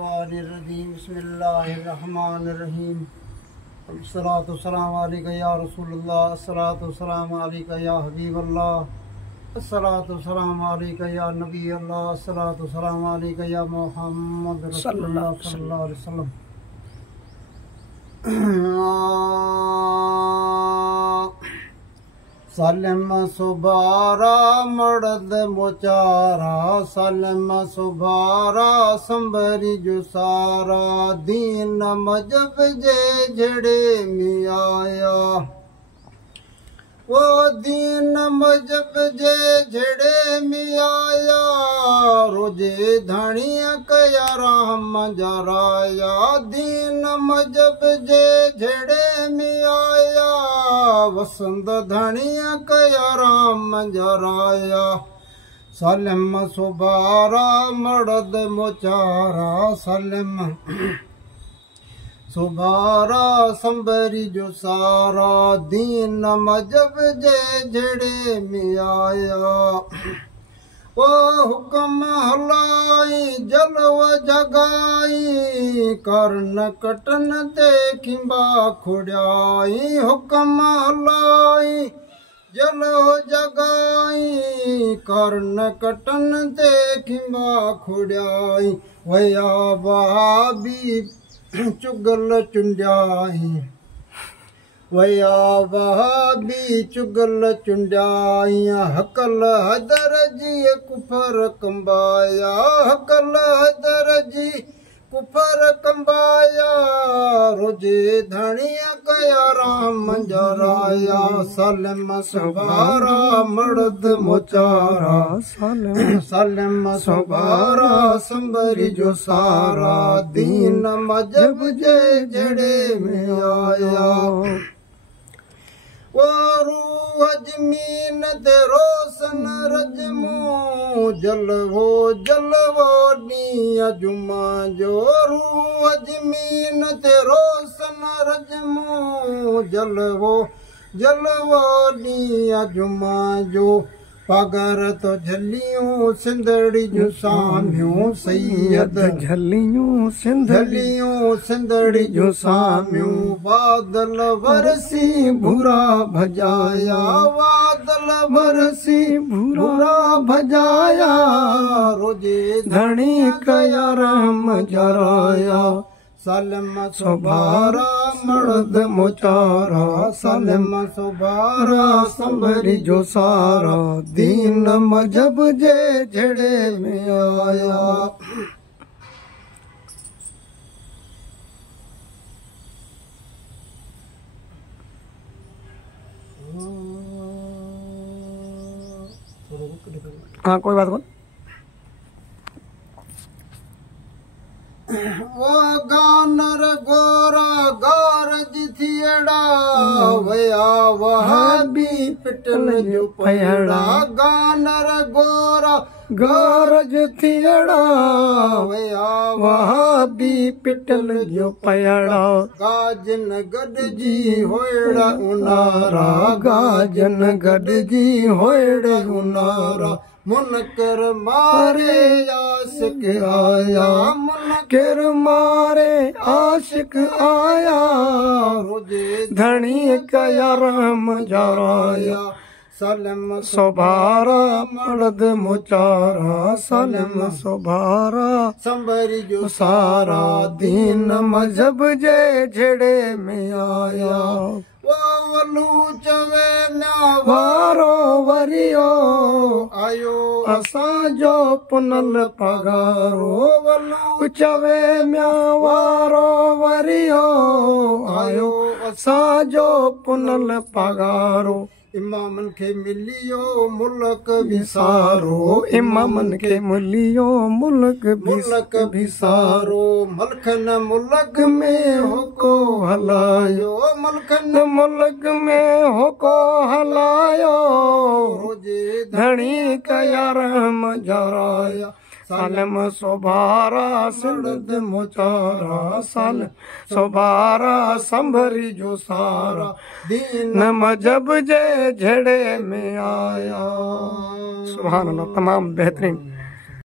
बिस्मिल्लाहिर्रहमानिर्रहीम। अस्सलातु वस्सलामु अलैका या रसूलल्लाह, अस्सलातु वस्सलामु अलैका या हबीबल्लाह, अस्सलातु वस्सलामु अलैका या नबी अल्लाह, अस्सलातु वस्सलामु अलैका या मुहम्मद रसूलुल्लाह सल्लल्लाहु अलैहि वसल्लम। सलम सुबारा मर्द मोचारा, सलम सुबारा संबरी जुसारा, दीन मजब जे झड़े में आया। वो दीन मजब जे झड़े में आया, रोजे धनिया कया राम जराया। दीन मजब जे झड़े में आया, वसंत धनिया कया राम जराया। सलम सुबारा मर्द मोचारा, सलम सुबारा संबरी जो सारा, दीन मजब जे झड़े में आया। वो हुक्म हलाई जलव जगाई, करन कटन देखिबा खुड़ाई। हुक्म हलाई जलव जगाई, करन कटन देखिबा खुड़ाई। वया बहाबी चुगल चुंडियाई, वया वहाबी चुगल चुंडियाई। हकल हदर जी कुफर कंबाया, हकल हदर जी कुफर कंबाया। रोजे धनिया कया राम जराया। सलम सुबारा मर्द मोचारा, सलम सुबारा संबरी जो सारा, दीन मजब जे झड़े में आया। वो रूह जमीन ते रोशन रजमो, जलवो जलवो नीया जुमा जो। रूह जमीन ते रोशन रजमो, जलवो जलवो नीया जुमा जो। पगर तो झलियूं सिंधड़ी जो सामियूं, सैयद झलियूं सिंधड़ी जो सामियूं। बादल बरसी भूरा भजाया, बादल बरसी भूरा भजाया। रोजे धनी कया राम जराया। सलम सुबारा मर्द मोचारा, सलम सुबारा संबरी जो सारा, दीन मजब जे झड़े में आया। हाँ कोई बात नहीं। वो गानर गोरा गारज थियड़ा, वया वहाबी पिटल जो पयड़ा। गानर गोरा गारज थियड़ा, वया वहाबी पिटल जो पयड़ा। गाजन गडजी होयड़ा उनारा, गाजन गडजी होयड़ा उनारा। मुनकर मारे आशिक आया, मुनकर मारे आशिक आया। रोजे धनी कया राम जराया। सलम सुबारा मर्द मोचारा, सलम सुबारा संबरी जो सारा, दीन मजहब जे झड़े में आया। वलू चवे म्या वारो वरियो, आयो असां जो पुनल पगारो। वलू चवे म्या वारो वरियो, आयो असां जो पुनल पगारो। इमामन के मिलियो मुल्क विसारो, इमामन के मिलियो मुल्क विसारो। मलखन मुल्क में होको हलायो, मलखन मुल्क में होको हलायो। रोजे धनी कया राम जराया। सलम सुबारा सिंध मोचारा, सलम सुबारा संभरी जो सारा, दीन मजहब जे झड़े में आया। सुभान अल्लाह, तमाम बेहतरीन।